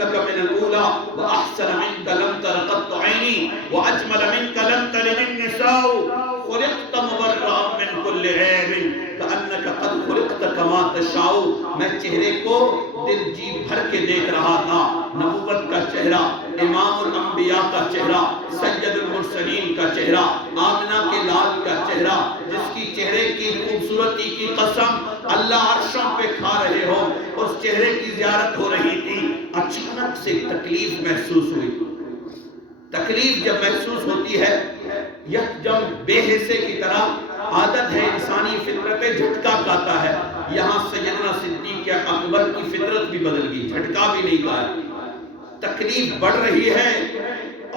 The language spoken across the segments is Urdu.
لك من الأولى وأحسن منك لم تر قط عيني وأجمل منك لم تلد النساء خلقت مبرأ من كل عيب كأنك قد خلقت كما تشاء. میں چہرے کو دل جی بھر کے دیکھ رہا تھا. نبوت کا چہرہ، امام الانبیاء کا چہرہ، سید المرسلین کا چہرہ، آمنہ کے لال کا چہرہ، جس کی چہرے کی خوبصورتی کی قسم اللہ عرشوں پہ کھا رہے ہو، اس چہرے کی زیارت ہو رہی تھی. اچانک سے تکلیف محسوس ہوئی. تکلیف جب محسوس ہوتی ہے یکدم بے حصے کی طرح، عادت ہے انسانی فطرت جھٹکا کھاتا ہے. یہاں سیدنا صدیق اکبر کی فطرت بھی بدل گئی، جھٹکا بھی نہیں کھایا. تکلیف بڑھ رہی ہے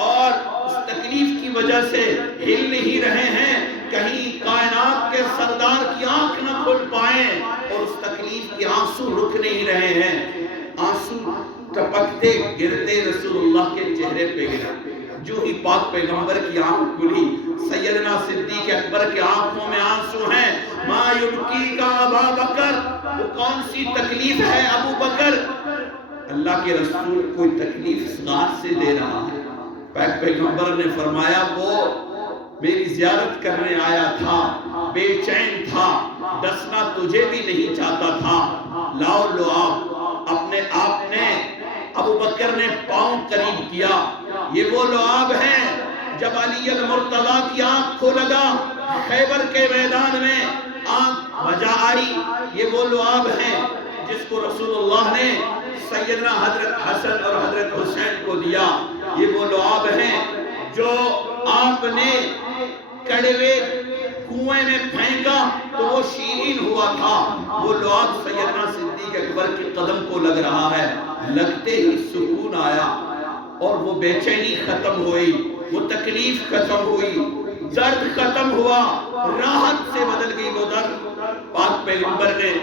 اور اس تکلیف کی وجہ سے ہل نہیں رہے ہیں. کہیں کائنات کے سردار کی آنکھ نہ کھل پائیں اور اس تکلیف کی آنسو رک نہیں رہے ہیں. آنسو ٹپکتے گرتے رسول اللہ کے چہرے پہ گرا. جو ہی پاک پیغمبر کی آنکھ کھلی، سیدنا صدیق اکبر کے آنکھوں میں آنسو ہیں. ما یبکی کا ابا بکر، وہ کون سی تکلیف ہے ابو بکر؟ اللہ کے رسول کوئی تکلیف اس غار سے دے رہا ہے. پاک پیغمبر نے فرمایا وہ میری زیارت کرنے آیا تھا، بے چین تھا، ڈسنا تجھے بھی نہیں چاہتا تھا. لاؤ لعاب. اپنے آپ نے ابو بکر نے پاؤں قریب کیا. یہ وہ لعاب ہیں جب علی المرتضیٰ کی آنکھ کو لگا خیبر کے میدان میں آنکھ بجا آئی. یہ وہ لعاب ہیں جس کو رسول اللہ نے سیدنا حضرت حسن اور حضرت حسین کو دیا. یہ وہ لعاب ہیں جو آپ نے کڑوے کنویں میں پھینکا تو وہ شیرین ہوا تھا. وہ لعاب سیدنا صدیق اکبر کے قدم کو لگ رہا ہے. لگتے ہی سکون آیا اور وہ بے چینی ختم ہوئی، وہ تکلیف ختم ہوئی، درد ختم ہوا، راحت سے بدل گئی وہ درد. پاک پیغمبر نے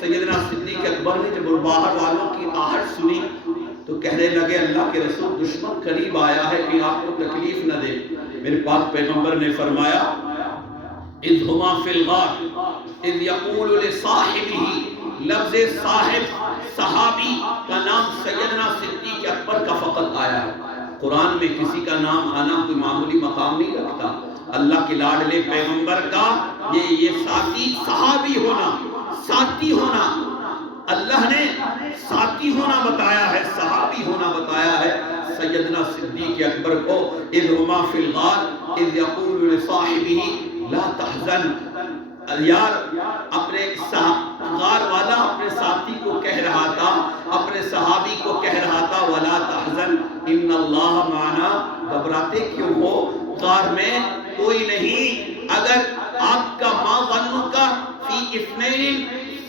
سیدنا صدیق اکبر نے جب باہر والوں کی آہٹ سنی تو کہنے لگے اللہ کے رسول دشمن قریب آیا ہے کہ آپ کو تکلیف نہ دے. میرے پاک پیغمبر نے فرمایا اذ ہما فی الغار اذ یقول لصاحبہ. لفظ صاحب صحابی کا نام سیدنا صدیق اکبر کا فقط آیا ہے. قرآن میں کسی کا نام آنا کوئی معمولی مقام نہیں رکھتا. اللہ کے لاڈلے پیغمبر کا یہ ساتھی صحابی ہونا، ساتھی ہونا، اللہ نے ساتھی ہونا بتایا ہے، صحابی ہونا بتایا ہے سیدنا صدیق اکبر کو. اذ ہما فی الغار اذ یقول لصاحبہ لا تحزن. یار اپنے غار والا اپنے ساتھی کو کہہ رہا تھا، اپنے صحابی کو کہہ رہا تھا ولا تحزن ان اللہ معنا. گھبراتے کیوں ہو؟ غار میں کوئی نہیں. اگر آپ کا ما ظنک فی اثنین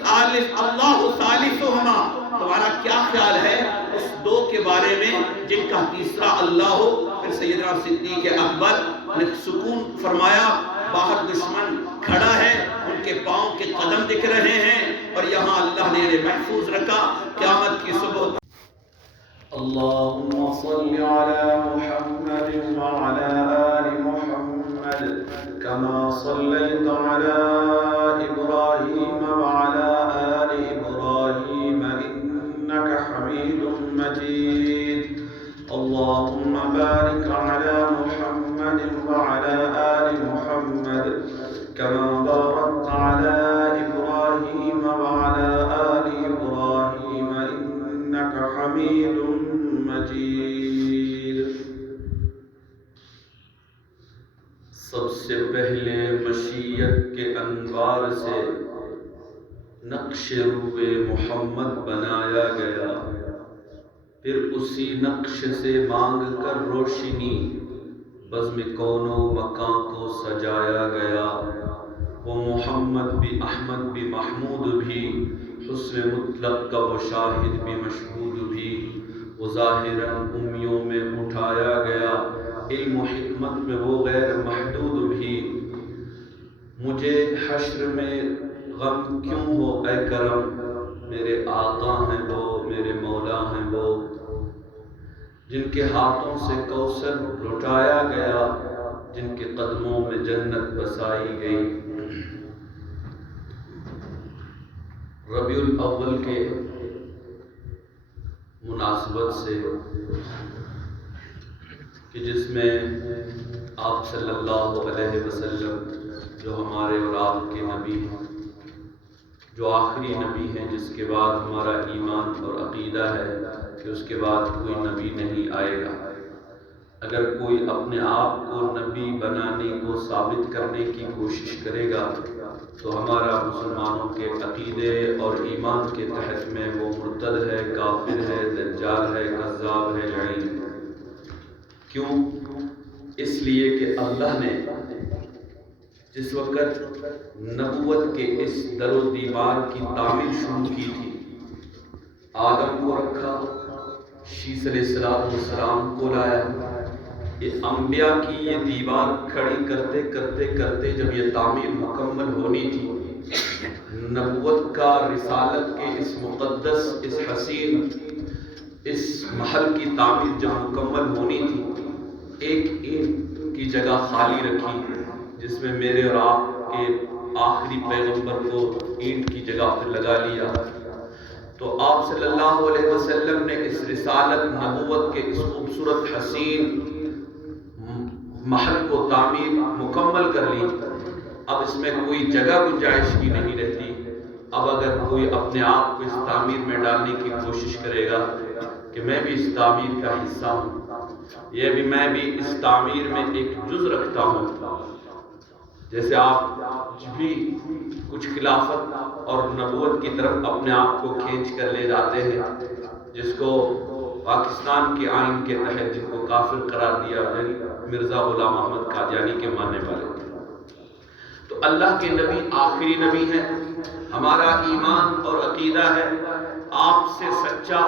اللہ ثالثہما، تمہارا کیا خیال ہے اس دو کے بارے میں جن کا تیسرا اللہ ہو؟ پھر سیدنا صدیق اکبر نے سکون فرمایا. باہر دشمن کھڑا ہے، ان کے پاؤں کے قدم دکھ رہے ہیں اور یہاں اللہ نے انہیں محفوظ رکھا. قیامت کی صبح اللهم صل على محمد وعلى آل محمد كما صليت على إبراهيم وعلى آل إبراهيم إنك حميد مجيد. اللهم بارك على محمد وعلى آل محمد كما باركت على إبراهيم وعلى آل إبراهيم إنك حميد مجيد. سب سے پہلے مشیت کے انوار سے نقش روئے محمد بنایا گیا، پھر اسی نقش سے مانگ کر روشنی بزم کون و مکان کو سجایا گیا. وہ محمد بھی احمد بھی محمود بھی، حسن مطلق کا وہ شاہد بھی مشہود بھی. وہ ظاہراً امیوں میں اٹھایا گیا، علم و حکمت میں وہ غیر محدود بھی. مجھے حشر میں غم کیوں ہو اے کرم، میرے آقا ہیں وہ، میرے مولا ہیں وہ، جن کے ہاتھوں سے کوثر لٹایا گیا، جن کے قدموں میں جنت بسائی گئی. ربیع الاول کے مناسبت سے کہ جس میں آپ صلی اللہ علیہ وسلم جو ہمارے اور آپ کے نبی ہیں، جو آخری نبی ہیں، جس کے بعد ہمارا ایمان اور عقیدہ ہے کہ اس کے بعد کوئی نبی نہیں آئے گا۔ اگر کوئی اپنے آپ کو نبی بنانے کو ثابت کرنے کی کوشش کرے گا تو ہمارا مسلمانوں کے عقیدے اور ایمان کے تحت میں وہ مرتد ہے، کافر ہے، دجال ہے، کذاب ہے، لعین ہے۔ کیوں؟ اس لیے کہ اللہ نے جس وقت نبوت کے اس در و دیوار کی تعمیر شروع کی تھی، آدم کو رکھا، شیس علیہ السلام کو لایا، یہ انبیاء کی یہ دیوار کھڑی کرتے کرتے کرتے جب یہ تعمیر مکمل ہونی تھی، نبوت کا، رسالت کے اس مقدس، اس حسین، اس محل کی تعمیر جب مکمل ہونی تھی، ایک اینٹ کی جگہ خالی رکھی جس میں میرے اور آپ کے آخری پیغمبر کو اینٹ کی جگہ پر لگا لیا۔ تو آپ صلی اللہ علیہ وسلم نے اس رسالت، نبوت کے اس خوبصورت حسین محل کو تعمیر مکمل کر لی۔ اب اس میں کوئی جگہ گنجائش کی نہیں رہتی۔ اب اگر کوئی اپنے آپ کو اس تعمیر میں ڈالنے کی کوشش کرے گا کہ میں بھی اس تعمیر کا حصہ ہوں، یہ بھی میں بھی اس تعمیر میں ایک جز رکھتا ہوں، جیسے آپ بھی کچھ خلافت اور نبوت کی طرف اپنے آپ کو کھینچ کر لے جاتے ہیں، جس کو پاکستان کے آئین کے تحت جن کو کافر قرار دیا مرزا غلام احمد قادیانی کے ماننے والے تھے۔ تو اللہ کے نبی آخری نبی ہیں، ہمارا ایمان اور عقیدہ ہے آپ سے سچا،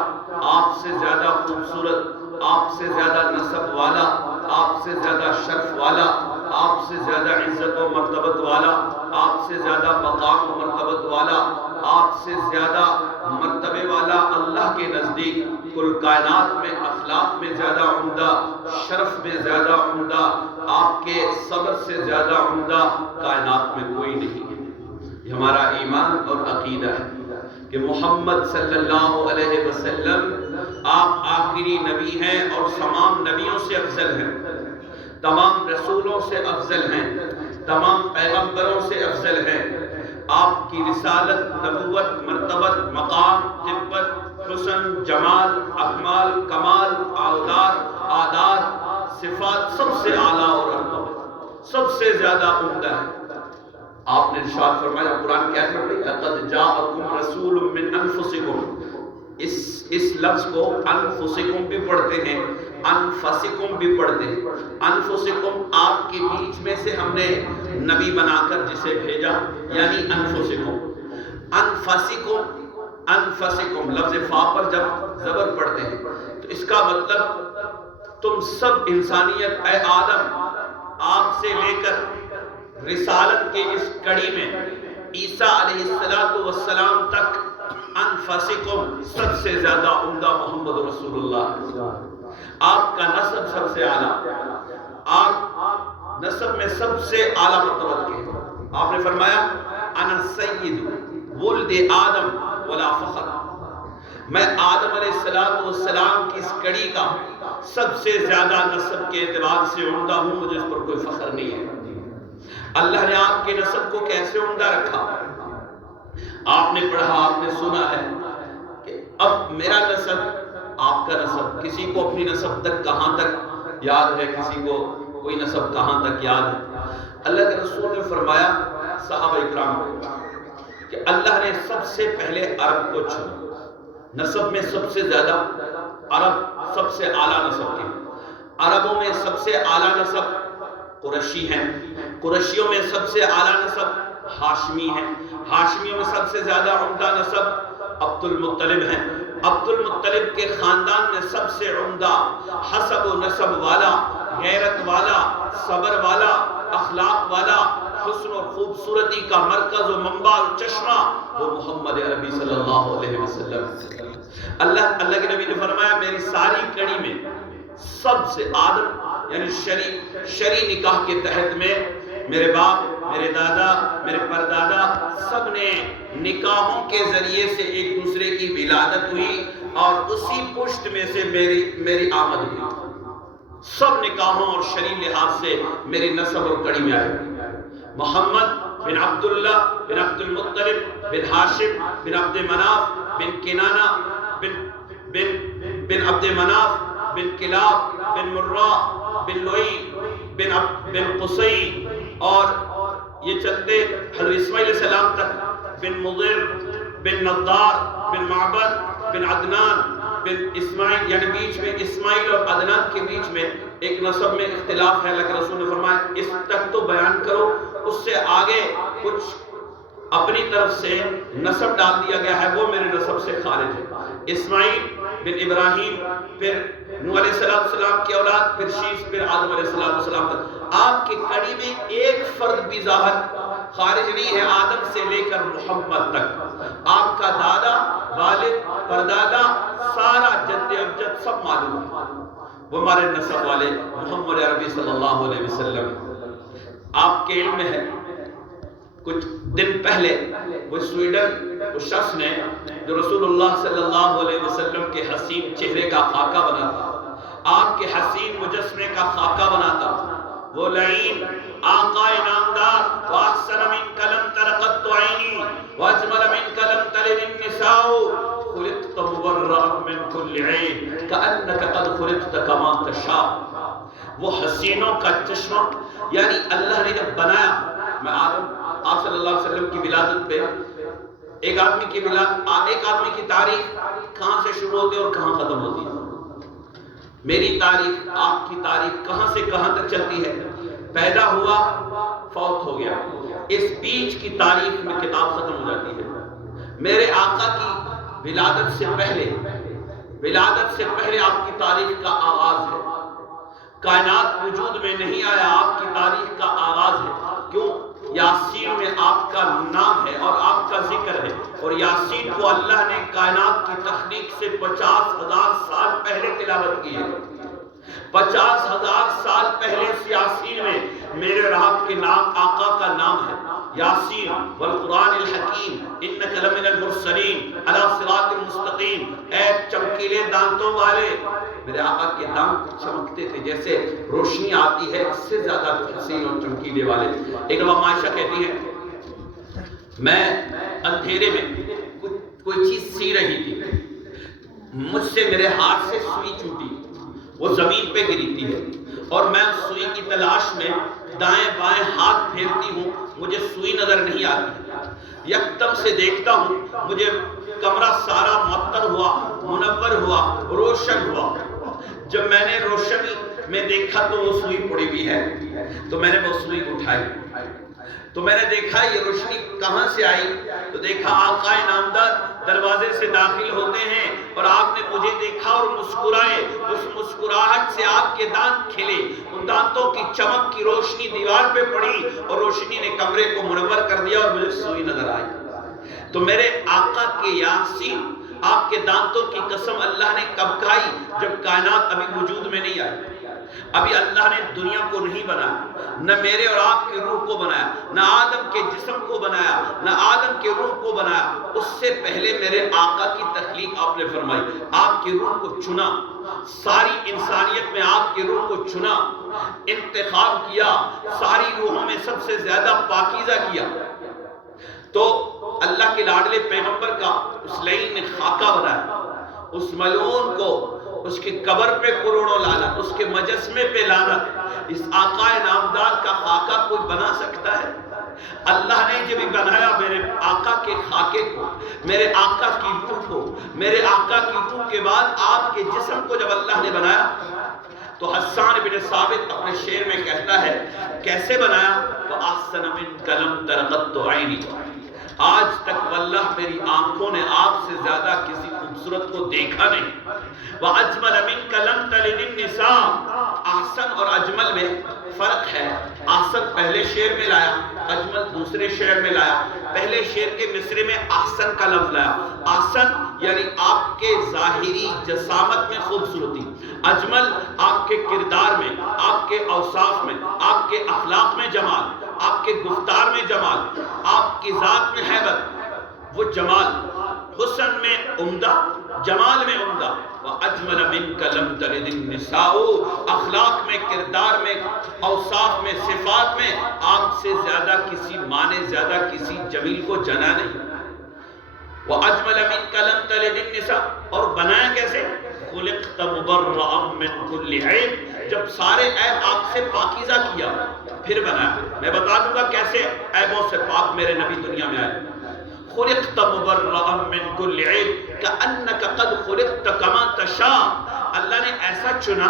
آپ سے زیادہ خوبصورت، آپ سے زیادہ نسب والا، آپ سے زیادہ شرف والا، آپ سے زیادہ عزت و مرتبت والا، آپ سے زیادہ مقام و مرتبت والا، آپ سے زیادہ مرتبے والا اللہ کے نزدیک کل کائنات میں اخلاق میں زیادہ عمدہ، شرف میں زیادہ عمدہ، آپ کے صبر سے زیادہ عمدہ کائنات میں کوئی نہیں ہے۔ یہ ہمارا ایمان اور عقیدہ ہے کہ محمد صلی اللہ علیہ وسلم آپ آخری نبی ہیں اور تمام نبیوں سے افضل ہیں، تمام رسولوں سے افضل ہیں، تمام پیغمبروں سے افضل ہیں۔ آپ کی رسالت، نبوت، مرتبت، مقام، طبت، حسن، جمال، اکمال، کمال، اعداد، عادات، صفات سب سے اعلیٰ اور ارتقا، سب سے زیادہ عمدہ ہے۔ آپ نے ارشاد فرمایا قرآن کی آیت میں لقد جاءکم رسول من انفسکم، اس لفظ کو انفسکم بھی پڑھتے ہیں، انفسکم بھی پڑھتے ہیں۔ انفسکم آپ کے بیچ میں سے ہم نے نبی بنا کر جسے بھیجا، یعنی انفسکم۔ انفسکم، انفسکم لفظ فا پر جب زبر پڑھتے ہیں تو اس کا مطلب تم سب انسانیت، اے آدم، آپ سے لے کر رسالت کے اس کڑی میں عیسیٰ علیہ السلام تک، انفسکم سب سے زیادہ عمدہ محمد رسول اللہ۔ آپ کا نسب سب سے اعلیٰ، آپ نسب میں سب سے اعلیٰ مرتبہ کے۔ آپ نے فرمایا انا سید ولد آدم ولا فخر، میں آدم علیہ السلام کی اس کڑی کا سب سے زیادہ نسب کے اعتبار سے عمدہ ہوں، مجھے اس پر کوئی فخر نہیں ہے۔ اللہ نے آپ کے نسب کو کیسے عمدہ رکھا؟ آپ نے پڑھا، آپ نے سنا ہے کہ اب میرا نسب، آپ کا نسب، کسی کو اپنی نسب تک کہاں تک یاد ہے، کسی کو کوئی نسب کہاں تک یاد ہے؟ اللہ کے رسول نے فرمایا صحابہ اکرام کو کہ اللہ نے سب سے پہلے عرب کو چنا، نسب میں سب سے زیادہ عرب سب سے اعلیٰ نسب کے، عربوں میں سب سے اعلیٰ نسب قریشی ہیں، قریشیوں میں سب سے اعلیٰ نسب ہاشمی ہیں، ہاشمیوں میں سب سے زیادہ عمدہ نسب عبد المطلب ہیں، عبد المطلب کے خاندان میں سب سے عمدہ حسب و نسب والا، غیرت والا، صبر والا، اخلاق والا، حسن و خوبصورتی کا مرکز و منبع و چشمہ وہ محمد عربی صلی اللہ علیہ وسلم۔ اللہ کے نبی نے فرمایا میری ساری کڑی میں سب سے آدم یعنی شرعی نکاح کے تحت میں میرے باپ، میرے دادا، میرے پردادا سب نے نکاحوں کے ذریعے سے ایک دوسرے کی ولادت ہوئی، اور اسی پشت میں سے میری آمد ہوئی. سب نکاحوں اور شرعی لحاظ سے میری نسب اور کڑی میں آئے. محمد بن عبداللہ بن عبد المطلب بن ہاشم بن عبد مناف بن کنانہ بن عبد مناف بن کلاب بن مرہ بن لوئی بن قصی، اور یہ چلتے حضرت اسماعیل علیہ السلام تک، بن مضر بن نضار بن معبد بن عدنان بن اسماعیل، یعنی بیچ میں اسماعیل اور عدنان کے بیچ میں ایک نسب میں اختلاف ہے، لیکن رسول نے فرمایا اس تک تو بیان کرو، اس سے آگے کچھ اپنی طرف سے نسب ڈال دیا گیا ہے، وہ میرے نسب سے خارج ہے. اسماعیل بن ابراہیم، پھر نوح علیہ السلام کی اولاد، پھر شیش، پھر آدم علیہ السلام تک. آپ کی کڑی میں ایک فرد بھی ظاہر خارج نہیں ہے، آدم سے لے کر محمد تک. آپ کا دادا، والد، پردادا، سارا جد ابجد سب معلوم ہے، وہ ہمارے نسب والے محمد عربی صلی اللہ علیہ وسلم. آپ کے علم میں ہے کچھ دن پہلے وہ سویڈن اس شخص نے جو رسول اللہ صلی اللہ علیہ وسلم کے حسین چہرے کا خاکہ بناتا، آپ کے حسین مجسمے کا خاکہ بناتا، وہ لعین آقا نامدار، وَأَحْسَنَ مِنْكَ لَمْ تَرَ قَطُّ عَيْنِي وَأَجْمَلَ مِنْكَ لَمْ تَلِدِ النِّسَاءُ خُلِقْتَ مُبَرَّأً مِنْ كُلِّ عَيْبٍ كَأَنَّكَ قَدْ خُلِقْتَ كَمَا تَشَاءُ. وہ حسینوں کا چشمہ، یعنی اللہ نے جب بنایا، میں آپ صلی اللہ علیہ وسلم کی ولادت پہ ایک آدمی کی تاریخ کہاں سے شروع ہوتی ہے اور کہاں ختم ہوتی ہے. میری تاریخ، آپ کی تاریخ کہاں سے کہاں تک چلتی ہے. پیدا ہوا، فوت ہو گیا، اس بیچ کی تاریخ میں کتاب ختم ہو جاتی ہے. میرے آقا کی ولادت سے پہلے آپ کی تاریخ کا آغاز ہے. کائنات وجود میں نہیں آیا، آپ کی تاریخ کا آغاز ہے. کیوں؟ یاسین میں آپ کا نام ہے اور آپ کا ذکر ہے، اور یاسین کو اللہ نے کائنات کی تخلیق سے 50,000 سال پہلے تلاوت کی ہے. 50,000 سال پہلے اس یاسین میں میرے اور آپ کے نام، آقا کا نام ہے. یاسین والقرآن الحکیم انک لمن المرسلین علی صراط مستقیم. اے چمکیلے دانتوں والے، میرے آقا کے دانت چمکتے تھے جیسے روشنی آتی ہے، اس سے زیادہ حسین اور چمکیلے والے. ایک دفعہ عائشہ کہتی ہے میں اندھیرے میں کوئی چیز سی رہی تھی، مجھ سے میرے ہاتھ سے سوئی چھوٹی، وہ زمین پہ گری تھی ہے، اور میں سوئی کی تلاش میں دائیں بائیں ہاتھ پھیرتی ہوں، مجھے سوئی نظر نہیں آتی. یکدم سے دیکھتا ہوں مجھے کمرہ سارا معطر ہوا، منور ہوا، روشن ہوا. جب میں نے روشنی میں دیکھا تو وہ سوئی پڑی ہوئی ہے، تو میں نے وہ سوئی اٹھائی، تو میں نے دیکھا یہ روشنی کہاں سے آئی، تو دیکھا آقا نامدار دروازے سے داخل ہوتے ہیں اور آپ نے مجھے دیکھا اور مسکرائے. اس مسکراہٹ سے آپ کے دانت کھلے، ان دانتوں کی چمک کی روشنی دیوار پہ پڑی اور روشنی نے کمرے کو منور کر دیا اور مجھے سوئی نظر آئی. تو میرے آقا کے یاسین، آپ کے دانتوں کی قسم اللہ نے کب کھائی؟ جب کائنات ابھی وجود میں نہیں آئی، ابھی اللہ نے دنیا کو نہیں بنایا، نہ میرے اور آپ کی روح کو بنایا، نہ آدم کے جسم کو بنایا، نہ آدم کے روح کو بنایا. اس سے پہلے میرے آقا کی تخلیق آپ نے فرمائی، آپ کی روح کو چنا، ساری انسانیت میں آپ کی روح کو چنا، انتخاب کیا، ساری روحوں میں سب سے زیادہ پاکیزہ کیا. تو اللہ کے لاڈلے پیغمبر کا اس لعین نے خاکہ بنایا. اس ملعون کو اس کی قبر پہ کروڑوں لعنت، اس کے مجسمے پہ لعنت. اس آقا نامدار کا خاکہ کوئی بنا سکتا ہے؟ اللہ نے جب بنایا میرے آقا کے خاکے کو، میرے آقا کی روح کو، میرے آقا کی روح کے بعد آپ کے جسم کو جب اللہ نے بنایا، تو حسان بن ثابت اپنے شعر میں کہتا ہے کیسے بنایا؟ وَأَحْسَنَ مِنْكَ لَمْ تَرَ قَطُّ عَيْنِي. آج تک واللہ میری آنکھوں نے آپ سے زیادہ کسی خوبصورت کو دیکھا نہیں. وَأَجْمَلَ مِنْكَ لَمْ تَلِدِ النِّسَاءُ. احسن اور اجمل میں فرق ہے. احسن پہلے شعر میں لایا، اجمل دوسرے شعر میں لایا. پہلے شعر کے مصرے میں احسن کا لفظ لایا. احسن یعنی آپ کے ظاہری جسامت میں خوبصورتی، اجمل آپ کے کردار میں، آپ کے اوصاف میں، آپ کے اخلاق میں جمال، آپ کے گفتار میں جمال، آپ کی ذات میں ہیبت. وہ جمال حسن میں عمدہ، جمال میں عمدہ، وَأَجْمَلَ مِنْكَ لَمْ تَلِدِ النِّسَاءُ، اخلاق میں، کردار میں، اوصاف میں، صفات میں آپ سے زیادہ کسی ماں نے زیادہ کسی جمیل کو جنا نہیں۔ وَأَجْمَلَ مِنْكَ لَمْ تَلِدِ النِّسَاءُ، اور بنایا کیسے؟ خُلِقْتَ مُبَرَّأً مِنْ كُلِّ عیب، جب سارے عیب آپ سے پاکیزہ کیا پھر بنایا۔ میں بتا دوں گا کیسے عیبوں سے پاک میرے نبی دنیا میں آئے۔ خُلِقْتَ مُبَرَّأً مِنْ كُلِّ عیب كَأَنَّكَ قَدْ خُلِقْتَ كَمَا تَشَاءُ، اللہ نے ایسا چنا،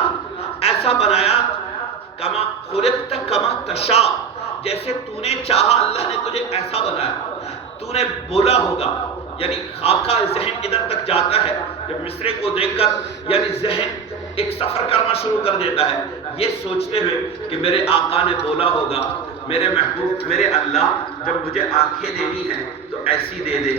ایسا بنایا، کما خُلِقْتَ كَمَا تَشَاءُ، جیسے تو نے چاہا اللہ نے تجھے ایسا بنایا۔ تو نے بولا ہوگا، یعنی خاکہ ذہن ادھر تک جاتا ہے جب مصرے کو دیکھ کر، یعنی ذہن ایک سفر کرنا شروع کر دیتا ہے یہ سوچتے ہوئے کہ میرے آقا نے بولا ہوگا، میرے محبوب میرے اللہ جب مجھے آنکھیں دینی ہیں تو ایسی دے دے،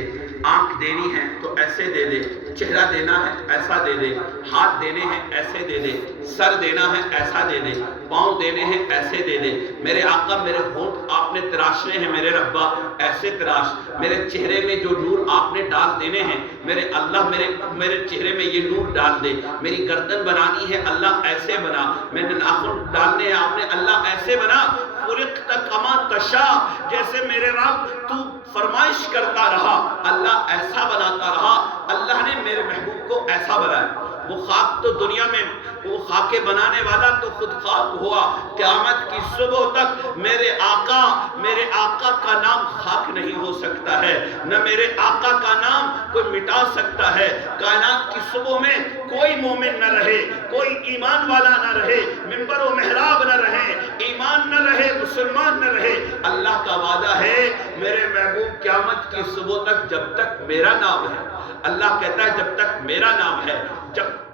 آنکھ دینی ہے تو ایسے دے دے، چہرہ دینا ہے ایسا دے دے، ہاتھ دینے ہیں ایسے دے دے، سر دینا ہے ایسا دے دے، پاؤں دینے ہیں ایسے دے دے۔ میرے آقا میرے ہونٹ آپ نے تراشنے ہیں میرے ربا ایسے تراش، میرے چہرے میں جو نور آپ نے ڈال دینے ہیں میرے اللہ میرے چہرے میں یہ نور ڈال دے، میری گردن بنانی ہے اللہ ایسے بنا، میرے ناخن ڈالنے ہیں آپ نے اللہ ایسے بنا۔ خُلِقْتَ كَمَا تَشَاءُ، جیسے میرے رب تو فرمائش کرتا رہا اللہ ایسا بناتا رہا، اللہ نے میرے محبوب کو ایسا بنایا۔ وہ خاک تو دنیا میں وہ خاکے بنانے والا تو خود خاک ہوا، قیامت کی صبح تک میرے آقا کا نام خاک نہیں ہو سکتا ہے، نہ میرے آقا کا نام کوئی مٹا سکتا ہے۔ کائنات کی صبح میں کوئی مومن نہ رہے، کوئی ایمان والا نہ رہے، منبر و محراب نہ رہے، ایمان نہ رہے، مسلمان نہ رہے، اللہ کا وعدہ ہے میرے محبوب قیامت کی صبح تک جب تک میرا نام ہے، اللہ کہتا ہے جب تک میرا نام ہے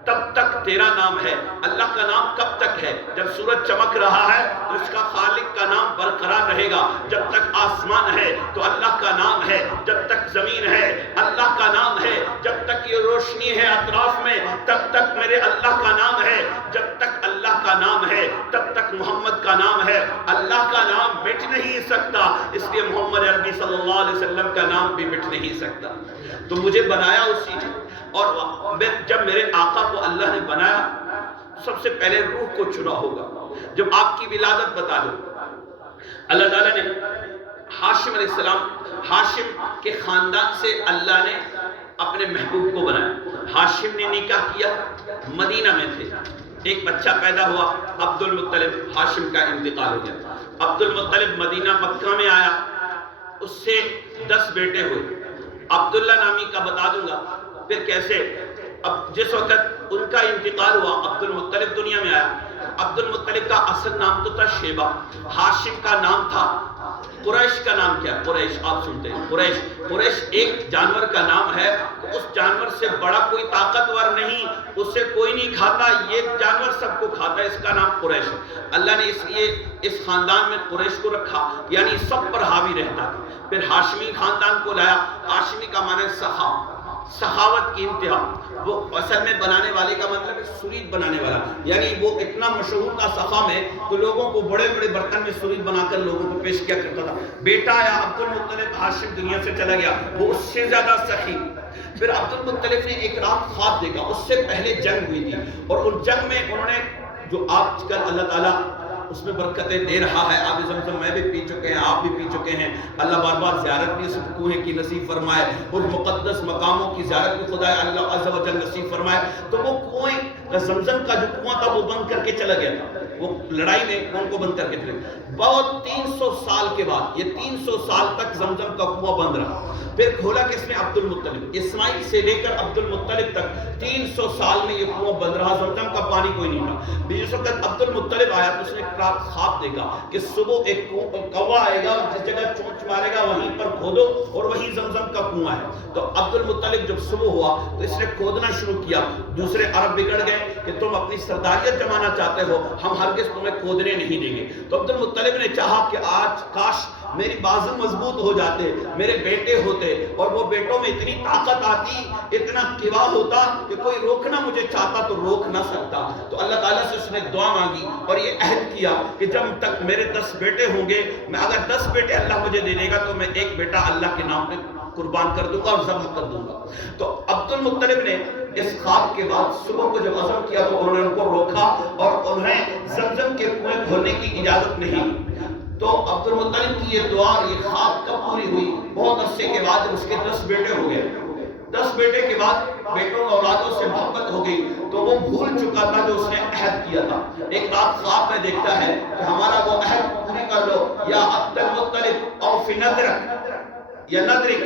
تب تک تیرا نام ہے۔ اللہ کا نام کب تک ہے؟ جب سورج چمک رہا ہے تو اس کا خالق کا نام برقرار رہے گا، جب تک آسمان ہے تو اللہ کا نام ہے، جب تک زمین ہے اللہ کا نام ہے، جب تک یہ روشنی ہے اطراف میں تب تک میرے اللہ کا نام ہے، جب تک اللہ کا نام ہے تب تک محمد کا نام ہے۔ اللہ کا نام مٹ نہیں سکتا، اس لیے محمد عربی صلی اللہ علیہ وسلم کا نام بھی مٹ نہیں سکتا۔ تو مجھے بنایا اسی نے، اور جب میرے آقا کو اللہ نے بنایا سب سے پہلے روح کو چنا ہوگا۔ جب آپ کی ولادت بتا دو، اللہ تعالیٰ نے ہاشم علیہ السلام، ہاشم کے خاندان سے اللہ نے اپنے محبوب کو بنایا۔ ہاشم نے نکاح کیا، مدینہ میں تھے، ایک بچہ پیدا ہوا عبد المطلب، ہاشم کا انتقال ہو گیا، عبد المطلب مدینہ مکہ میں آیا، اس سے 10 بیٹے ہوئے۔ عبداللہ نامی کا بتا دوں گا پھر کیسے۔ اب جس وقت ان کا انتقال ہوا عبد المطلب دنیا میں آیا، عبد المطلب کا اصل نام تو تھا شیبہ، ہاشم کا نام تھا، قریش کا نام کیا؟ قریش، آپ سنتے ہیں قریش۔ قریش ایک جانور کا نام ہے، اس جانور سے بڑا کوئی طاقتور نہیں، اسے کوئی نہیں کھاتا، یہ جانور سب کو کھاتا ہے، اس کا نام قریش ہے۔ اللہ نے اس لیے اس خاندان میں قریش کو رکھا، یعنی سب پر حاوی رہتا تھا۔ پھر ہاشمی خاندان کو لایا، ہاشمی کا معنی سخاوت کی انتہا، وہ اصل میں بنانے والے کا مطلب ہے سرید بنانے والا، یعنی وہ اتنا مشہور تھا سخا میں تو لوگوں کو بڑے بڑے برتن میں سرید بنا کر لوگوں کو پیش کیا کرتا تھا۔ بیٹا آیا عبد المطلب، ہاشم دنیا سے چلا گیا، وہ اس سے زیادہ سخی۔ پھر عبد المطلب نے ایک رات خواب دیکھا، اس سے پہلے جنگ ہوئی تھی، اور ان جنگ میں انہوں نے جو آج کل اللہ تعالیٰ اس میں برکتیں دے رہا ہے، آب زمزم میں بھی پی چکے ہیں، آپ بھی پی چکے ہیں، اللہ بار بار زیارت بھی اس کنویں کی نصیب فرمائے، اور مقدس مقاموں کی زیارت بھی خدا اللہ عز و جل نصیب فرمائے۔ تو وہ کنویں زمزم کا جو کنواں تھا وہ بند کر کے چلا گیا تھا، وہ لڑائی میں کنویں کو بند کر کے چلے گیا۔ بہت 300 سال کے بعد، یہ 300 سال تک زمزم کا کنواں بند رہا، پھر کھولا کس نے؟ عبد المطلب۔ اسماعیل سے لے کر عبد المطلب تک 300 سال میں یہ کنواں بند رہا، زمزم کا پانی کوئی نہیں تھا۔ جس وقت عبد المطلب آیا تو اس نے ایک رات خواب دیکھا کہ صبح ایک کوا آئے گا اور جس جگہ چونچ مارے گا وہیں پر کھودو اور وہیں زمزم کا کنواں ہے۔ تو عبد المطلب جب صبح ہوا تو اس نے کھودنا شروع کیا، دوسرے عرب بگڑ گئے کہ تم اپنی سرداریت جمانا چاہتے ہو، ہم ہرگز تمہیں کھودنے نہیں دیں گے۔ تو عبد المطلب نے چاہا کہ آج کاش میری بازو مضبوط ہو جاتے، میرے بیٹے ہوتے، اور وہ بیٹوں میں اتنی طاقت آتی، اتنا قوا ہوتا کہ کوئی روکنا مجھے چاہتا تو روک نہ سکتا۔ تو اللہ تعالیٰ سے اس نے دعا مانگی اور یہ عہد کیا کہ جب تک میرے 10 بیٹے ہوں گے، میں اگر 10 بیٹے اللہ مجھے دے دے گا تو میں ایک بیٹا اللہ کے نام پہ قربان کر دوں گا اور ذبح کر دوں گا۔ تو عبد المطلب نے اس خواب کے بعد صبح کو جب عزم کیا تو انہوں نے ان کو روکا اور انہیں زمزم کے کنویں کھولنے کی اجازت نہیں. تو عبد المطلب کی یہ دعا اور یہ خواب کب پوری ہوئی؟ بہت عرصے کے بعد اس کے 10 بیٹے ہو گئے. 10 بیٹے کے بعد بیٹوں اور اولادوں سے محبت ہو گئی تو وہ بھول چکا تھا جو اس نے عہد کیا تھا. ایک رات خواب میں دیکھتا ہے کہ ہمارا وہ عہد پوری کر لو یا عبد المطلب او فی نظرک یا نظرک،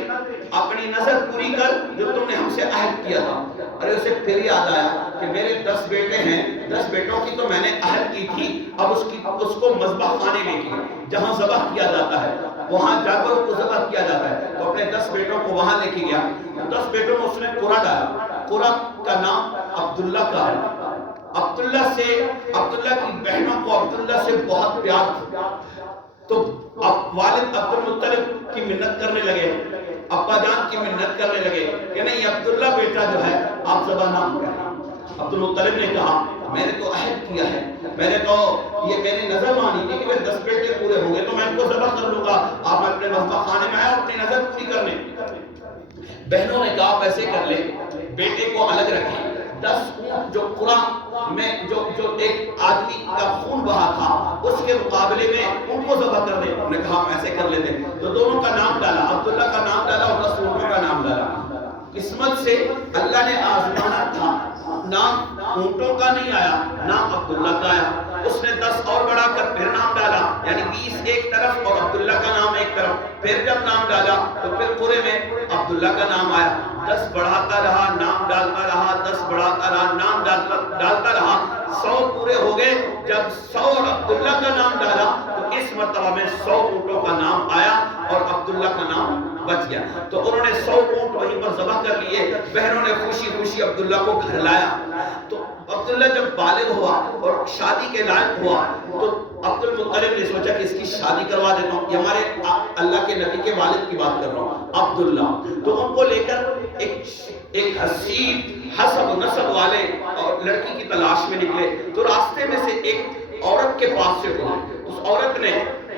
اپنی نظر پوری کر جو تم نے ہم سے عہد کیا تھا. ارے اسے پھر یاد آیا کہ میرے 10 بیٹے ہیں، 10 بیٹوں کی تو میں نے عہد کی تھی، اب اس کو مذبح خانے لے کے جہاں ذبح کیا جاتا ہے وہاں جانوروں کو ذبح کیا جاتا ہے. تو اپنے 10 بیٹوں کو وہاں لے کے گیا. 10 بیٹوں میں اس نے قرہ ڈالا. قرہ کا نام عبداللہ کا ہے. عبداللہ کی بہنوں کو عبداللہ سے بہت پیار تھا. تو والد عبد المطلب کی منت کرنے لگے، ابا جان کی منت کرنے لگے کہ نہیں عبداللہ بیٹا جو ہے آپ ذبح نہ کریں. عبد المطلب نے کہا میں نے تو عہد کیا ہے، میں نے تو یہ میری نظر مانی تھی کہ میرے 10 بیٹے پورے ہوں گے تو میں ان کو ذبح کر لوں گا، آپ اپنے مذبح خانے میں آئے اپنی نظر پوری کرنے. بہنوں نے کہا ایسے کر لے، بیٹے کو الگ رکھیں. 10 اونٹ جو قرآن میں جو ایک آدمی کا خون بہا تھا اس کے مقابلے میں ان کو ذبح کر دے. انہوں نے کہا ہم ایسے کر لیتے. تو دونوں کا نام ڈالا، عبداللہ کا نام ڈالا اور 10 اونٹوں کا نام ڈالا. قسمت سے اللہ نے آزمانا تھا، نام اونٹوں کا نہیں آیا، نام عبداللہ کا آیا. اس نے 10 اور بڑھا کر پھر نام ڈالا، یعنی 20 ایک طرف اور عبداللہ کا نام ایک طرف. پھر جب نام ڈالا تو پھر پورے میں عبداللہ کا نام آیا. 10 بڑھاتا رہا، نام ڈالتا رہا، 10 بڑھاتا رہا، نام ڈالتا رہا. 100 پورے ہو گئے. جب 100 اور عبداللہ کا نام ڈالا تو اس مرتبہ میں 100 اونٹوں کا نام آیا اور عبداللہ کا نام بچ گیا. تو انہوں نے 100 اونٹ وہیں پر ذبح کر لیے. بہنوں نے خوشی خوشی عبداللہ کو گھر لایا. تو عبداللہ جب بالغ ہوا اور شادی کے لائق ہوا تو عبد المطلب نے سوچا کہ اس کی شادی کروا دیتا ہوں. یہ ہمارے اللہ کے نبی کے والد کی بات کر رہا ہوں، عبداللہ. تو ان کو لے کر ایک حسین حسب و نسب والے اور لڑکی کی تلاش میں نکلے. تو راستے میں سے ایک عورت کے پاس سے گزرے. اس عورت نے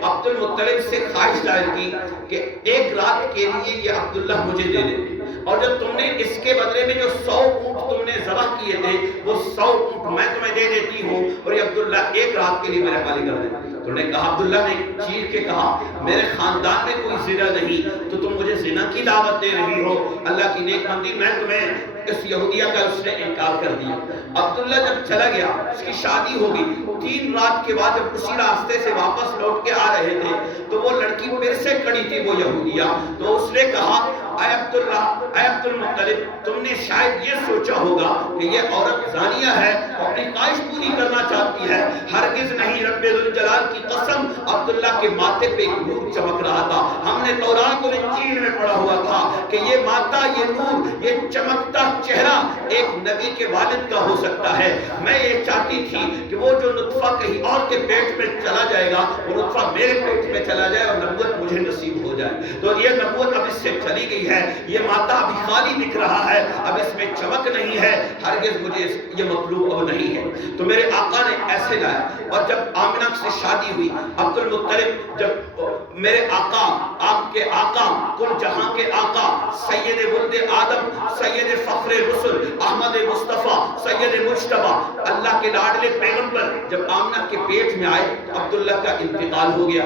عبد المطلب سے خواہش ظاہر کی کہ ایک رات کے لیے یہ عبداللہ مجھے دے دے، اور جب تم نے اس کے بدلے میں جو 100 اونٹ تم نے ذبح کیے تھے وہ 100 اونٹ میں تمہیں دے دیتی ہوں اور یہ عبداللہ ایک رات کے لیے میرے حوالے کر دے. تو نے کہا، عبداللہ نے چیر کے کہا میرے خاندان میں کوئی زنا نہیں تو تم مجھے زنا کی دعوت دے رہی ہو. اللہ کی نیک بندی، میں تمہیں اس یہودیہ کا اس نے انکار کر دیا. عبداللہ جب چلا گیا اس کی شادی ہوگی. 3 رات کے بعد جب اسی راستے سے واپس لوٹ کے آ رہے تھے تو وہ لڑکی پھر سے کھڑی تھی، وہ یہودیہ. تو اس نے کہا اے عبداللہ، اے عبد المطلب، تم نے شاید یہ سوچا ہوگا کہ یہ عورت زانیہ ہے، اپنی خواہش پوری کرنا چاہتی ہے. ہرگز نہیں، رب ذوالجلال کی قسم، عبداللہ کے ماتھے پہ ایک نور چمک رہا تھا. ہم نے تورات اور انجیل میں پڑھا ہوا تھا کہ یہ ماتھا، یہ نور، یہ چمکتا چہرہ ایک نبی کے والد کا ہو سکتا ہے. میں یہ چاہتی تھی کہ وہ جو نطفہ کہیں اور کے پیٹ میں چلا جائے گا وہ نطفہ میرے پیٹ میں چلا جائے اور نبوت مجھے نصیب ہو جائے. تو یہ نبوت اب اس سے چلی گئی ہے. یہ ماتھا ابھی خالی دکھ رہا ہے، اب اس میں چمک نہیں ہے. ہرگز مجھے یہ مطلوب اب نہیں ہے. تو میرے آقا نے ایسے لایا. اور جب آمنہ سے شادی ہوئی، عبد المطلب جب میرے آقا، آپ کے آقا، کل جہاں کے آقا، سید ولد آدم، سید فخر رسل، احمد مصطفیٰ، سید مجتبیٰ، اللہ کے لاڈلے پیغمبر جب آمنہ کے پیٹ میں آئے، عبداللہ کا انتقال ہو گیا.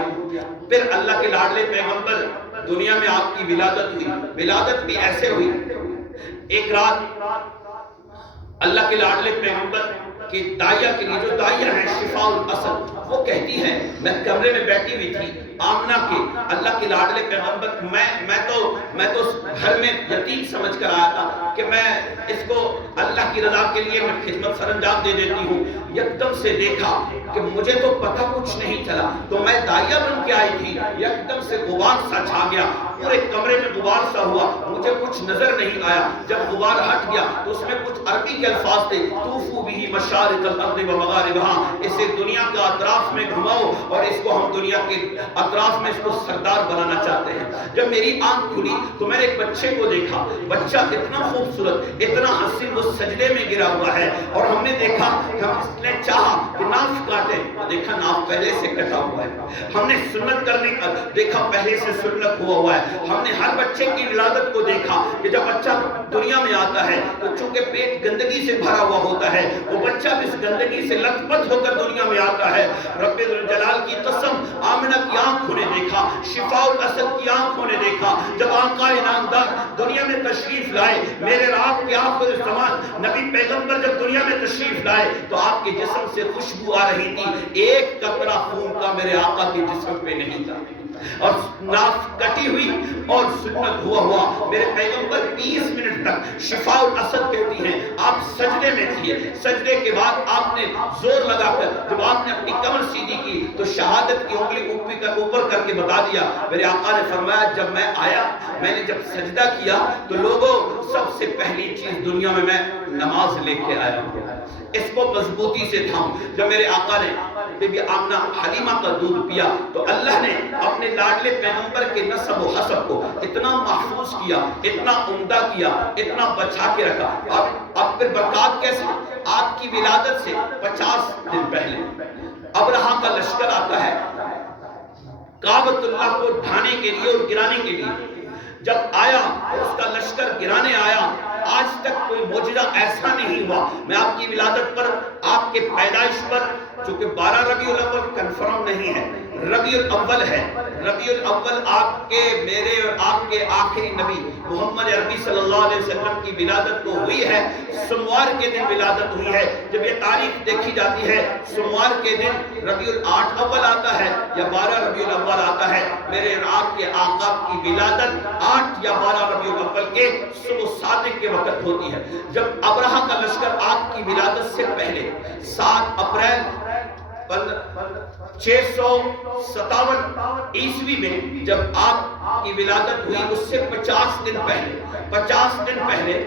پھر اللہ کے لاڈلے پیغمبر دنیا میں آپ کی ولادت ہوئی. ولادت بھی ایسے ہوئی. ایک رات اللہ کے لاڈلے پیغمبر کہ دائیہ کے لیے، جو دائیہ ہیں شفاء الاسد، وہ کہتی ہیں میں کمرے میں بیٹھی ہوئی تھی آمنہ کے اللہ کے لاڈلے پیغمبر، میں تو گھر میں یتیم سمجھ کر آیا تھا کہ میں اس کو اللہ کی رضا کے لیے میں خدمت سر انجام دے دیتی ہوں. یکدم سے دیکھا کہ مجھے تو پتہ کچھ نہیں چلا، تو میں دائیہ بن کے آئی تھی. یکدم سے غبار سا چھا گیا، پورے کمرے میں غبار سا ہوا، مجھے کچھ نظر نہیں آیا. جب غبار ہٹ گیا تو اس میں کچھ عربی کے الفاظ تھے، طوفوا بہ مشاء مشارق الارض و مغاربہا، اسے دنیا کا اطراف میں گھماؤ اور اس کو ہم دنیا کے اطراف میں اس کو سردار بنانا چاہتے ہیں۔ جب میری آنکھ کھلی تو میں نے ایک بچے کو دیکھا، بچہ اتنا خوبصورت اتنا حسین، وہ سجدے میں گرا ہوا ہے، اور ہم نے دیکھا کہ اس نے چاہا کہ ناف کاٹے، دیکھا ناف پہلے سے کٹا ہوا ہے۔ ہم نے سنت کرنے کا دیکھا، پہلے سے سنت ہوا ہے۔ ہم نے ہر بچے کی ولادت کو دیکھا کہ جب بچہ دنیا میں آتا ہے تو چونکہ پیٹ گندگی سے بھرا ہوا ہوتا ہے، وہ بچہ بھی اس گندگی سے لت پت ہو کر دنیا میں آتا ہے۔ رب الجلال کی قسم، آمنہ کی آنکھوں نے دیکھا، شفاء الاسد کی آنکھوں نے دیکھا، جب آقا انعامدار دنیا میں تشریف لائے، میرے آپ کے آخر زمان نبی پیغمبر جب دنیا میں تشریف لائے تو آپ کے جسم سے خوشبو آ رہی تھی، ایک قطرہ خون کا میرے آقا کے جسم پہ نہیں تھا، اور ناف کٹی ہوئی اور سنت ہوا میرے پیغمبر 20 منٹ تک شفاء الاسد کہتی ہیں آپ سجدے میں تھے۔ سجدے کے بعد آپ نے زور لگا کر جب آپ نے اپنی کمر سیدھی کی تو شہادت کی انگلی اوپر کر کے بتا دیا۔ میرے آقا نے فرمایا جب میں آیا، میں نے جب سجدہ کیا تو لوگوں سب سے پہلی چیز دنیا میں نماز لے کے آیا ہوں، اس کو مضبوطی سے تھام۔ جب میرے آقا نے بی بی آمنہ حلیمہ کا دودھ پیا تو اللہ نے اپنے لاڈلے پیغمبر کے نسب و حسب کو اتنا محفوظ کیا، اتنا عمدہ کیا، اتنا بچا کے رکھا۔ اب پھر برکات کیسے؟ آپ کی ولادت سے 50 دن پہلے ابرہہ کا لشکر آتا ہے کعبۃ اللہ کو ڈھانے کے لیے اور گرانے کے لیے۔ جب آیا اس کا لشکر گرانے آیا، آج تک کوئی معجزہ ایسا نہیں ہوا۔ میں آپ کی ولادت پر، آپ کے پیدائش پر، چونکہ 12 ربیع الاول کنفرم نہیں ہے، ربیع الاول ہے۔ ربیع الاول آپ کے، میرے اور آپ کے آخری نبی محمد عربی صلی اللہ علیہ وسلم کی ولادت تو ہوئی ہے، سوموار کے دن ولادت ہوئی ہے۔ جب یہ تاریخ دیکھی جاتی ہے، سوموار کے دن ربیع الاٹھ اول آتا ہے یا 12 ربیع الاول آتا ہے، میرے اور آپ کے آقا کی ولادت 8 یا 12 ربیع الاول کے صبح صادق کے وقت ہوتی ہے۔ جب ابرہہ کا لشکر آپ کی ولادت سے پہلے 7 اپریل 657 عیسوی میں جب آپ کی ولادت ہوئی، اس سے 50 دن پہلے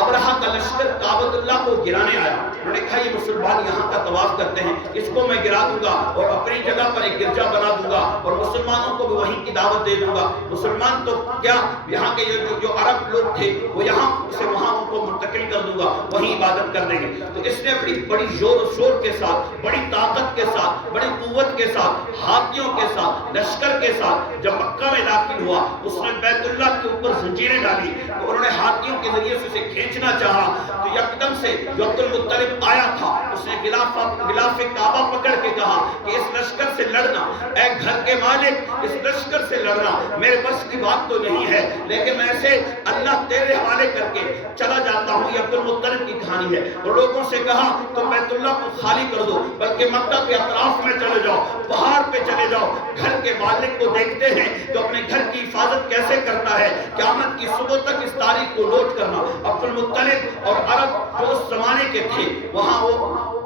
ابرہہ کا لشکر کعبۃ اللہ کو گرانے آیا۔ انہوں نے کہا یہ مسلمان یہاں کا طواف کرتے ہیں، اس کو میں گرا دوں گا اور اپنی جگہ پر ایک گرجا بنا دوں گا اور مسلمانوں کو بھی وہیں کی دعوت دے دوں گا۔ مسلمان تو کیا، یہاں کے جو عرب لوگ تھے وہ یہاں سے وہاں ان کو منتقل کر دوں گا، وہیں عبادت کر دیں گے۔ تو اس نے اپنی بڑی زور و شور کے ساتھ، بڑی طاقت کے ساتھ، بڑی قوت کے ساتھ، ہاتھیوں کے ساتھ، لشکر کے ساتھ جب مکہ میں داخل ہوا، اس نے بیت اللہ کے اوپر زنجیریں ڈالی تو انہوں نے ہاتھیوں کے ذریعے سے اسے کھینچنا چاہا تو یکدم سے جو عبد المطلب آیا تھا، اس نے غلاف کعبہ پکڑ کے کہا کہ اس لشکر سے لڑنا، اے گھر کے مالک، اس لشکر سے لڑنا میرے بس کی بات تو نہیں ہے، لیکن میں اسے اللہ تیرے حوالے کر کے چلا جاتا ہوں۔ یہ عبد المطلب کی کہانی ہے۔ اور لوگوں سے کہا تو بیت اللہ کو خالی کر دو، بلکہ مکہ کے اطراف میں چلے جاؤ، پہاڑ پہ چلے جاؤ، گھر کے مالک کو دیکھتے ہیں تو اپنے گھر کی حفاظت کیسے کرتا ہے، قیامت کی صبح تک اس تاریخ کو نوٹ کرنا۔ عبد المطلب اور عرب جو اس زمانے کے تھے وہاں وہ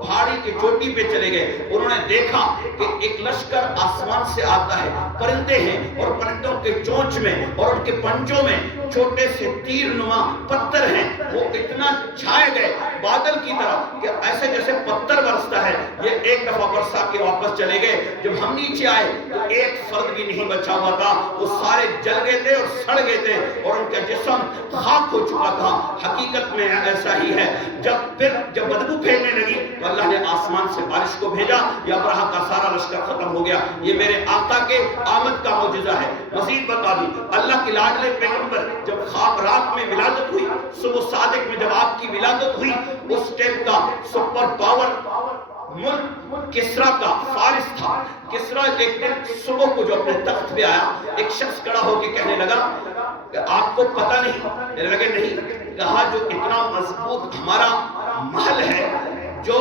پہاڑی کی چوٹی پہ چلے گئے، انہوں نے دیکھا کہ ایک لشکر آسمان سے آتا ہے، پرندے ہیں اور پرندوں کے چونچ میں اور ان کے پنجوں میں چھوٹے سے تیر نما پتھر ہیں، وہ اتنا چھائے گئے بادل کی طرح کہ ایسے جیسے پتھر برستا ہے۔ یہ ایک دفعہ برسا کے واپس چلے گئے۔ جب ہم نیچے آئے تو ایک فرد بھی نہیں بچا ہوا تھا، وہ سارے جل گئے تھے اور سڑ گئے تھے اور ان کا جسم خاک ہو چکا تھا۔ حقیقت میں ایسا ہی ہے۔ جب بدبو پھیلنے لگی تو اللہ نے آسمان سے بارش کو بھیجا، یا ابرہہ کا سارا لشکر ختم ہو گیا۔ یہ میرے آقا کے آمد کا معجزہ ہے۔ مزید بتا دوں، اللہ کے لاڈلے پیغمبر جب خواب رات میں ولادت ہوئی، صبح صادق میں جب آپ کی ولادت ہوئی، اس ٹائم کا سپر پاور ملک کسرا کا فارس تھا۔ کسرا ایک دن صبح کو جو اپنے تخت پہ آیا، ایک شخص کھڑا ہو کے کہنے لگا کہ آپ کو پتہ نہیں؟ کہنے لگے نہیں۔ کہا جو اتنا مضبوط ہمارا محل ہے، جو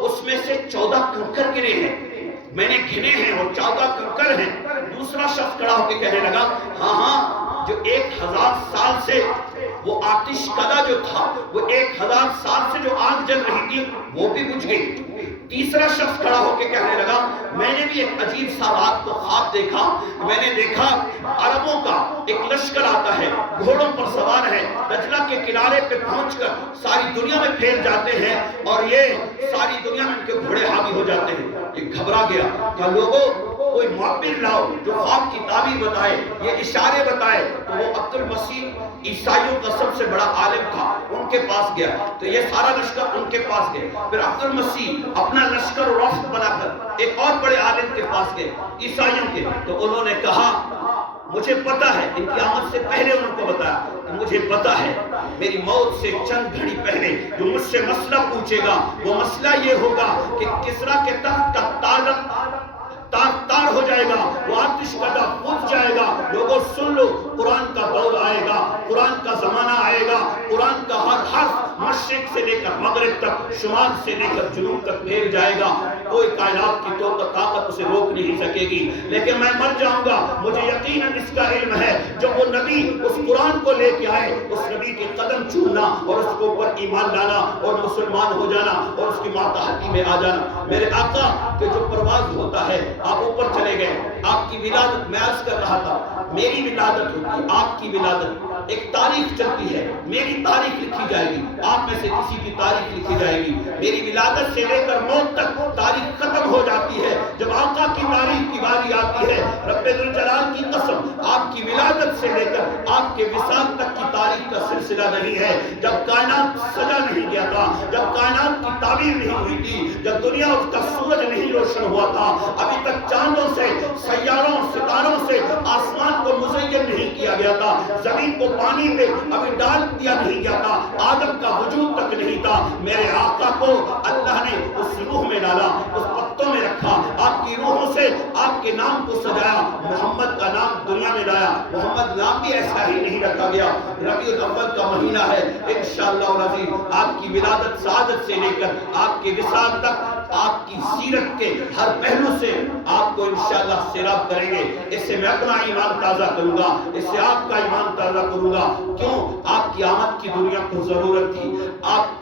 اس میں سے 14 کنکر گرے ہیں، میں نے گنے ہیں اور 14 کنکر ہیں۔ دوسرا شخص کھڑا ہو کے کہنے لگا ہاں جو 1000 سال سے وہ آتش کدا جو تھا، وہ 1000 سال سے جو آگ جل رہی تھی وہ بھی بجھ گئی۔ تیسرا شخص کھڑا ہو کے کہنے لگا میں نے بھی ایک عجیب سا رات کو خواب دیکھا، میں نے دیکھا عربوں کا ایک لشکر آتا ہے، گھوڑوں پر سوار ہے، دجلہ کے کنارے پہ پہنچ کر ساری دنیا میں پھیل جاتے ہیں اور یہ ساری دنیا میں ان کے گھوڑے حاوی ہو جاتے ہیں۔ یہ گھبرا گیا کہ لوگوں کوئی معبر لاؤ جو خواب کی تعبیر بتائے، یہ اشارے بتائے۔ تو وہ عبد المسیح عیسائیوں کا سب سے بڑا عالم تھا، ان کے پاس گیا تو یہ سارا لشکر ان کے پاس گئے۔ پھر عبد المسیح اپنا لشکر و وفد بنا کر ایک اور بڑے عالم کے پاس گئے عیسائیوں کے، تو انہوں نے کہا مجھے پتا ہے، ان کی آمد سے پہلے انہوں کو بتایا کہ مجھے پتا ہے میری موت سے چند گھڑی پہلے جو مجھ سے مسئلہ پوچھے گا وہ مسئلہ یہ ہوگا کہ کسرا کے تخت کا تار ہو جائے گا، وہ آتش کدا پھوٹ جائے گا۔ لوگوں سن لو، قرآن کا دور آئے گا، قرآن کا زمانہ آئے گا، قرآن کا ہر حرف مشرق سے لے کر مغرب تک، شمال سے لے کر جنوب تک پھیل جائے گا، کوئی کائنات کی طاقت اسے روک نہیں سکے گی۔ لیکن میں مر جاؤں گا، مجھے یقیناً اس کا علم ہے جب وہ نبی اس قرآن کو لے کے آئے، اس نبی کے قدم چومنا اور اس کے اوپر ایمان لانا اور مسلمان ہو جانا اور اس کی ماتحتی میں آ جانا۔ میرے آقا کے جو پرواز ہوتا ہے، آپ اوپر چلے گئے، آپ کی ولادت، میں عرض کر رہا تھا میری ولادت ہوتی، آپ کی ولادت، ایک تاریخ چلتی ہے، میری تاریخ لکھی جائے گی، آپ میں سے کسی کی تاریخ لکھی جائے گی۔ میری ولادت سے لے کر موت تک تاریخ ختم ہو جاتی ہے، جب آقا کی تاریخ کی باری آتی ہے، رب ذوالجلال کی قسم آپ کی ولادت سے لے کر آپ کے وصال تک کی تاریخ کا سلسلہ نہیں ہے۔ جب کائنات سجا نہیں گیا تھا، جب کائنات کی تعبیر نہیں ہوئی تھی، جب دنیا اس کا سورج نہیں روشن ہوا تھا، ابھی تک چاندوں سے، سیاروں، ستاروں سے آسمان کو مزین نہیں کیا گیا تھا، زمین کو پانی پہ ابھی ڈال دیا نہیں گیا تھا، آدم کا وجود تک نہیں تھا۔ میرے آقا کو اللہ نے اس روح میں ڈالا، اس پتوں میں رکھا، آپ کی روحوں سے آپ کے نام کو سجایا، محمد کا نام دنیا میں لایا۔ محمد نام بھی ایسا ہی نہیں رکھا گیا، ربیع الاول کا مہینہ ہے، انشاءاللہ العزیز آپ کی ولادت سعادت سے لے کر آپ کے وصال تک آپ کی سیرت کے ہر پہلو سے آپ کو انشاءاللہ سیراب کریں گے۔ اس سے میں اپنا ایمان تازہ کروں گا، اس سے آپ کا ایمان تازہ کروں گا۔ کیوں؟ آپ کی آمد کی دنیا کو ضرورت تھی،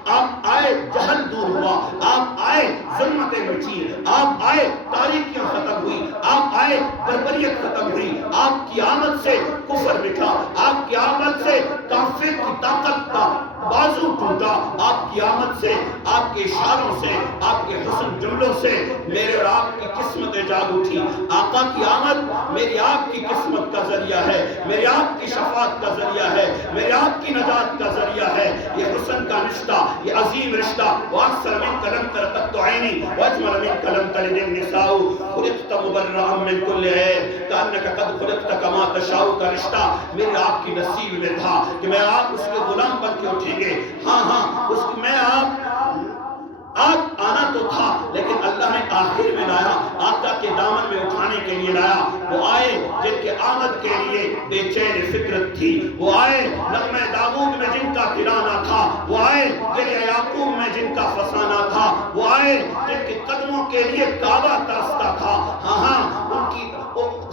آپ آئے جہل دور ہوا، آپ آئے ظلمتیں مٹی، آپ آئے تاریکیاں ختم ہوئی، آپ آئے بربریت ختم ہوئی، آپ کی آمد سے کفر مٹا، آپ کی آمد سے کافر کی طاقت کا بازو ٹوٹا، آپ کی آمد سے، آپ کے اشاروں سے، آپ کے حسن جملوں سے میرے اور آپ کی قسمتیں جاگ اٹھی۔ آقا کی آمد میری آپ کی قسمت کا ذریعہ ہے، میری آپ کی شفاعت کا ذریعہ ہے، میری آپ کی نجات کا ذریعہ ہے۔ یہ حسن کا رشتہ، یہ عظیم رشتہ، وَأَحْسَنَ مِنْكَ لَمْ تَرَ قَطُّ عَيْنِي وَأَجْمَلَ مِنْكَ لَمْ تَلِدِ النِّسَاءُ خُلِقْتَ مُبَرَّأً مِنْ كُلِّ عَيْبٍ كَأَنَّكَ قَدْ خُلِقْتَ كَمَا تَشَاءُ کا رشتہ میرے آپ کی نصیب میں تھا کہ میں آپ اس کے غلام بن کے اٹھیں گے۔ ہاں اس میں آپ آنا تو تھا، لیکن اللہ نے آخر میں لایا، آقا کے دامن میں اٹھانے کے لیے لایا۔ وہ آئے جن کے آمد کے لیے بے چین فطرت تھی، وہ آئے نغمہ داؤد میں جن کا ترانہ تھا، وہ آئے گریہ یعقوب میں جن کا فسانہ تھا، وہ آئے جن کے قدموں کے لیے کعبہ ترستا تھا۔ ان کی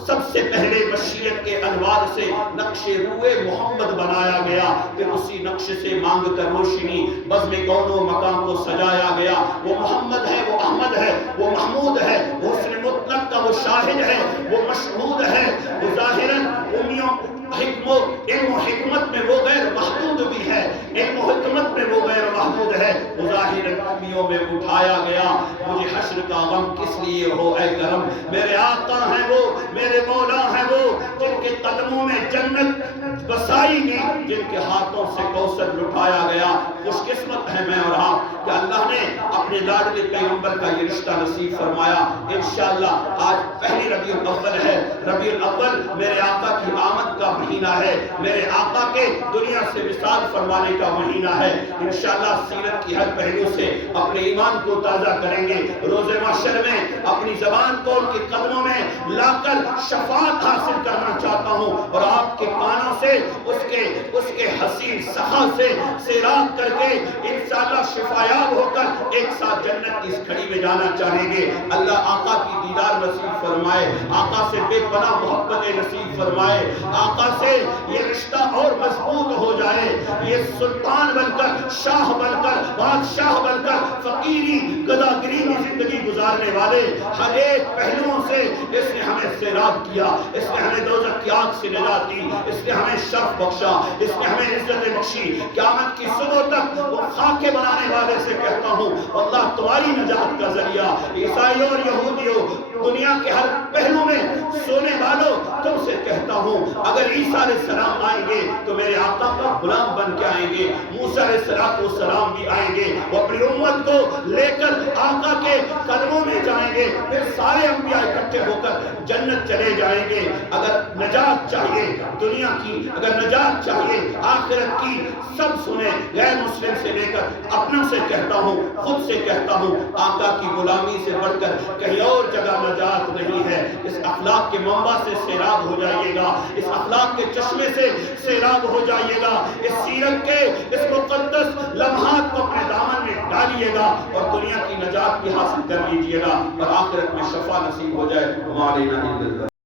سب سے پہلے مشیت کے انوار سے نقش روئے محمد بنایا گیا، پھر اسی نقش سے مانگ کر روشنی بزم کون و مکان کو سجایا گیا۔ وہ محمد ہے، وہ احمد ہے، وہ محمود ہے، وہ حسن مطلق کا وہ شاہد ہے، وہ مشہود ہے، وہ ظاہراً امیوں علم و حکمت میں وہ غیر محدود بھی ہے، علم و حکمت میں وہ غیر محدود ہے، وہ ظاہراً امیوں میں اٹھایا گیا۔ مجھے حشر کا غم کس لیے ہو اے کرم، میرے آقا ہیں وہ، میرے مولا ہیں وہ، جن کے قدموں میں جنت بسائی گئی، جن کے ہاتھوں سے کوثر لٹایا گیا۔ خوش قسمت ہے میں اور آپ کہ اللہ نے اپنے لاڈلے پیغمبر کا یہ رشتہ نصیب فرمایا۔ انشاءاللہ آج پہلی ربیع الاول ہے، ربیع الاول میرے آقا کی آمد کا مہینہ ہے، میرے آقا کے دنیا سے وصال فرمانے کا مہینہ ہے۔ انشاءاللہ سیرت کی ہر پہلو سے اپنے ایمان کو تازہ کریں گے۔ روز محشر میں اپنی زبان کو ان کے قدموں میں لا کر شفاعت حاصل کرنا چاہتا ہوں، اور آپ کے کانوں سے اس کے حسین سخا سے سیراب کر کے انشاءاللہ شفایاب ہو کر ایک ساتھ جنت کی اس کھڑی میں جانا چاہیں گے۔ اللہ آقا کی دیدار نصیب فرمائے، آقا سے بے پناہ محبت نصیب فرمائے، آقا سے یہ رشتہ اور مضبوط ہو جائے، یہ سلطان بن کر، شاہ بن کر، بادشاہ بن کر فقیری گداگری کی زندگی گزارنے والے ہر ایک پہلوؤں سے اس نے ہمیں سیراب کیا، اس نے ہمیں دوزخ کی آگ سے نجات دی، اس نے ہمیں شرف بخشا، اس نے ہمیں عزت بخشی۔ قیامت کی صبح تک وہ خاکے بنانے والے سے کہتا ہوں اللہ تمہاری نجات کا ذریعہ، عیسائیوں اور یہودیوں دنیا کے ہر پہلو میں سونے والوں تم سے کہتا ہوں اگر عیسیٰ علیہ السلام آئیں گے تو میرے آقا کا غلام بن کے آئیں گے، موسیٰ علیہ السلام بھی آئیں گے، وہ اپنی امت کو لے کر آقا کے قدموں میں جائیں گے، پھر سارے انبیاء اکٹھے ہو کر جنت چلے جائیں گے۔ اگر نجات چاہیے دنیا کی، اگر نجات چاہیے آخرت کی، سب سنیں، غیر مسلم سے لے کر اپنوں سے کہتا ہوں، خود سے کہتا ہوں، آقا کی غلامی سے بڑھ کر کہیں اور جگہ نجات نہیں ہے۔ اس اخلاق کے منبع سے سیراب ہو جائیے گا، اس اخلاق کے چشمے سے سیراب ہو جائیے گا، اس سیرت کے اس مقدس لمحات کو اپنے دامن میں ڈالیے گا اور دنیا کی نجات بھی حاصل کر لیجیے گا اور آخرت میں شفا نصیب ہو جائے۔ ہمارے